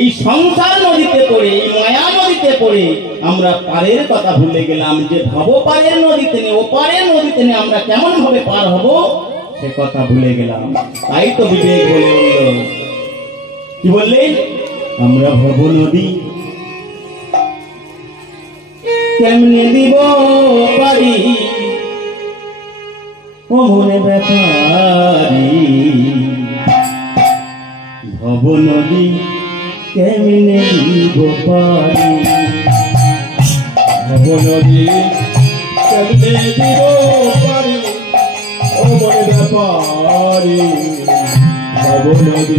এই সংসার নদীতে পড়ে, এই মায়া নদীতে পড়ে আমরা পারের কথা ভুলে গেলাম, যে ভব পারের নদীতে নেই, ও পারের নদীতে নেই আমরা কেমন ভাবে পার হব সে কথা ভুলে গেলাম। তাই তো বিবেক বলে উঠল, কি বললেন, আমরা ভব নদী কেমনে দিব পারি, ও মনে ব্যাপারি ভব নদী কেমনে দিব পারি, ভব নদী কেমনে দিব পারি, ও মনে ব্যাপারি ভব নদী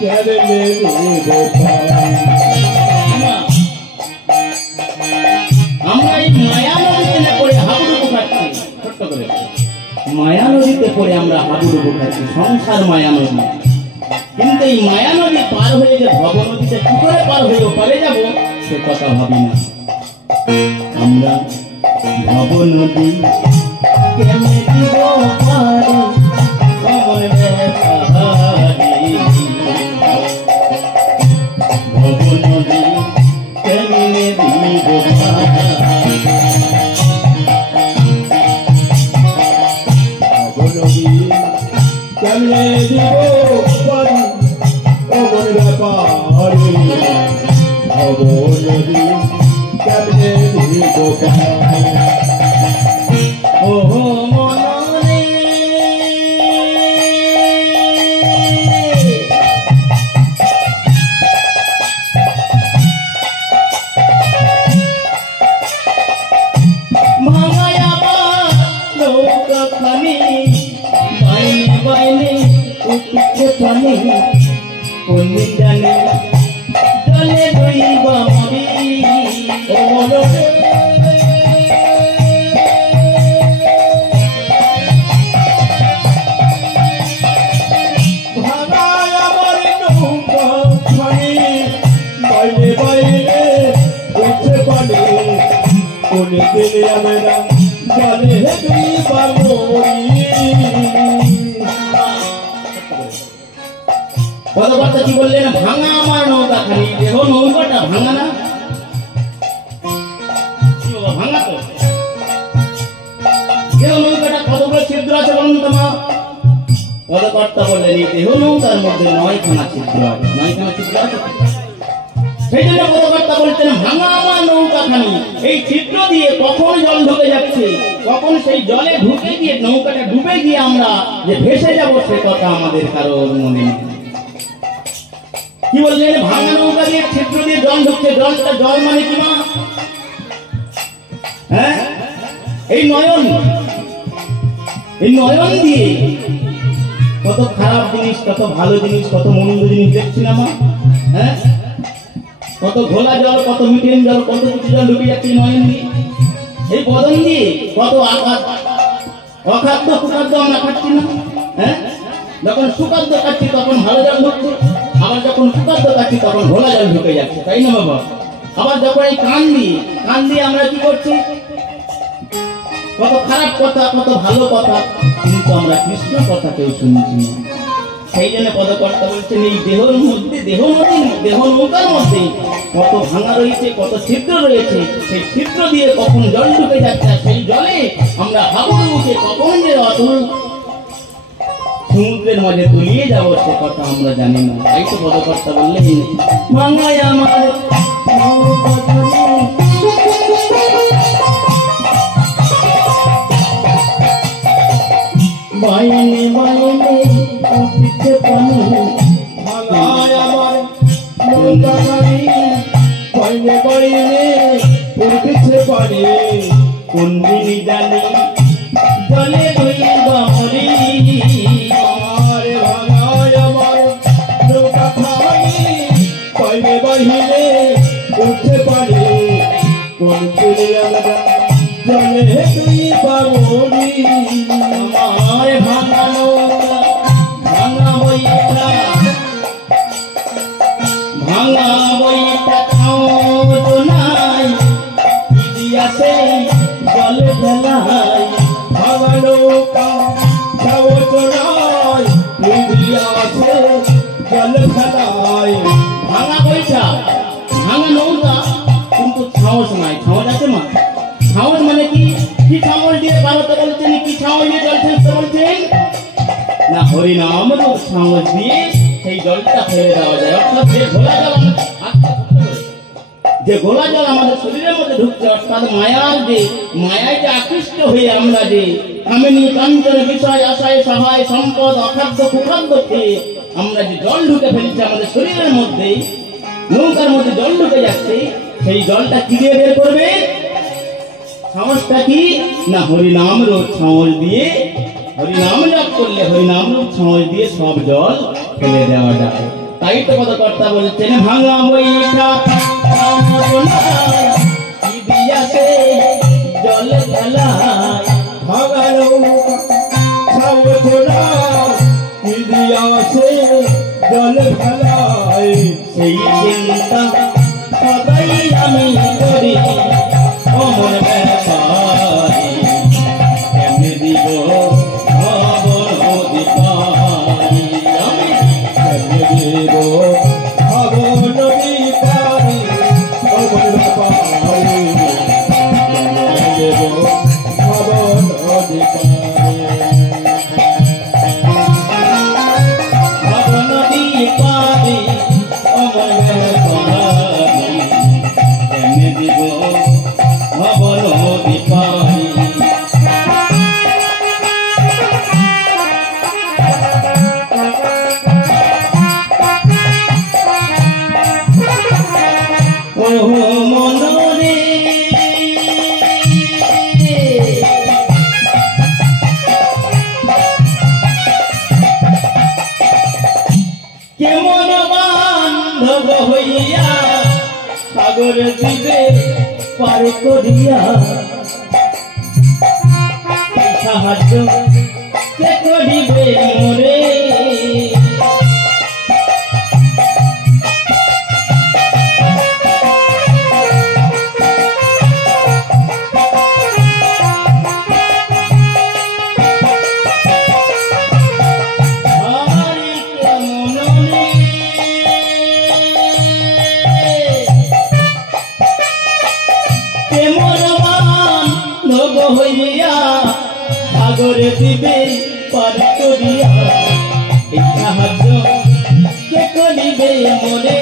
কেমনে দিব পারি। আমরা এই মায়া নদীতে পড়ে হাবুডুবু খাচ্ছি, ছোট্ট করে মায়া নদীতে পড়ে আমরা হাবুডুবু খাচ্ছি, সংসার মায়া নদী। কিন্তু এই মায়া নদী পার হয়ে যে ভব নদীতে কি করে পার হয়ে ওপারে যাব সে কথা ভাবি না। আমরা ভব নদী কেমনে দিব পারি, ভব নদী কেমনে দিব পারি, কেমনে দিব পারি, ও মনে ব্যাপারি ভব নদী কেমনে দিব পারি। ও মনে ভাঙায় আবার নৌকা খানি, বাইনে বাইনে উঠছে পানি, কোন জানে জলে দইবা মরি, ও মনে ভাঙায় আমার নৌকা খানি, বাইরে বাইরে উঠছে পানি, কোন দিনে আমরা জলে দইবা মরি। পদকর্তা কি বললেন, ভাঙা আমার নৌকা খানি, দেহ নৌকাটা ভাঙা না, ভাঙা তো দেহ নৌকাটা কতগুলো ছিদ্র আছে বলুন তোমার। পদকর্তা বললেন এই দেহ নৌকার মধ্যে 9খানা ছিদ্র আছে, 9খানা ছিদ্র আছে। সেই জন্য পদকর্তা বলছেন ভাঙা আমার নৌকা খানি, এই ছিদ্র দিয়ে কখন জল ঢুকে যাচ্ছে, কখন সেই জলে ঢুকে গিয়ে নৌকাটা ডুবে গিয়ে আমরা যে ভেসে যাব সে কথা আমাদের কারোর মনে নেই। কি বললেন, ভাঙা নৌকা দিয়ে ছিদ্র দিয়ে জল ঢুকছে, জলটা জল মানে কি মা, হ্যাঁ এই নয়ন, এই নয়ন দিয়ে কত খারাপ জিনিস, কত ভালো জিনিস, কত মন্দ জিনিস দেখছি না মা, হ্যাঁ কত ঘোলা জল, কত মিঠেন জল, কত কিছু জল ঢুকে যাচ্ছে নয়ন দিয়ে, এই বদন দিয়ে কত আঘাত, অখাদ্য কুখাদ্য আমরা খাচ্ছি না, হ্যাঁ যখন সুখাদ্য খাচ্ছি তখন ভালো জল ঢুকছে, আবার যখন সুখাদ্য খাচ্ছি তখন ঘোলা জল ঢুকে যাচ্ছে, তাই না বাবা। আবার যখন এই কান দিয়ে আমরা কি করছি, কত খারাপ কথা, কত ভালো কথা, কিন্তু আমরা কৃষ্ণ কথা কেউ শুনছি না। সেই জন্য পদকর্তা বলছেন এই দেহর মধ্যে, দেহ নৌকার মধ্যে কত ভাঙা রয়েছে, কত ছিদ্র রয়েছে, সেই ছিদ্র দিয়ে কখন জল ঢুকে যাচ্ছে, সেই জলে আমরা হাবুডুবুকে কখন যে অতল সমুদ্রের মাঝে তলিয়ে যাবো সে কথা আমরা জানি না। তাই তো পদকর্তা বললেন ভাঙায় আমার বাইনে বাইনে উঠছে পানি, ভাঙায় আমার নৌকা খানি, বাইরে বাইরে উঠছে পানি, কোন দিন জানি জলে দইবা মরি, আরে ভাঙায় আমার নৌকা খানি, বাইরে বাইরে উঠছে পানি, কোন দিনে আমরা জলে দইবা মরি। আমার ভাঙা নৌকা ভাঙা বইটা, ভাঙা বইটা খাও তো নাই, ইতিহাসে জলে ফেলাই, ভাঙা নৌকা যাবো চড়াই, ইতিহাসে জল ফেলাই, ভাঙা বৈঠা ভাঙা নৌকা কিন্তু সাহস নাই। সাহস আছে মা? সাহস মানে কি? কি সাহস দিয়ে বাড়াতে বলছেন? কি সাহস দিয়ে জল ফেলতে বলছেন? না, হরিনাম সাহস দিয়ে সেই জলটা ফেলে দেওয়া যায়। অর্থাৎ যে ঘোলা জল আমাদের শরীরের মধ্যে ঢুকছে, অর্থাৎ মায়ায় যে আকৃষ্ট হয়ে আমরা যে কামিনী কাঞ্চন বিষয় আশায় সহায় সম্পদ অখাদ্য কুখাদ্য খেয়ে আমরা যে জল ঢুকে ফেলছি আমাদের শরীরের মধ্যে, নৌকার মধ্যে জল ঢুকে যাচ্ছে, সেই জলটা কি দিয়ে বের করবে? সাহসটা কি? না, হরিনাম রূপ সাহস দিয়ে, হরিনাম জপ করলে হরিনাম রূপ সাহস দিয়ে সব জল ফেলে দেওয়া যায়। তাই তো পদকর্তা বলছেন, ভাঙা বৈঠা কি দিয়াছে জল ফেলায়, ভাঙা নৌকা সাবধানা কি দিয়াছে জল ফেলায়। সেই চিন্তা সদাই আমি করি অমর ব্যাপারে, কেমনে দিব ভবন অধিকারী, আমি কেমনে দেব ভবন অধিকারী, অমর ব্যাপারী, কেমনে দেব ভবন অধিকারী। ভবন অধিকারী অমর ব্যাপারী, কেমনে দিব ভবন অধিকারী। ওহো মনরে কেমন বান্ধব হইয়া সাগর দিবে পার করিয়া, সাহায্য কে করিবে মোরে? সাগরে দিবে পার করিয়া, সাহায্য কে করিবে মোরে?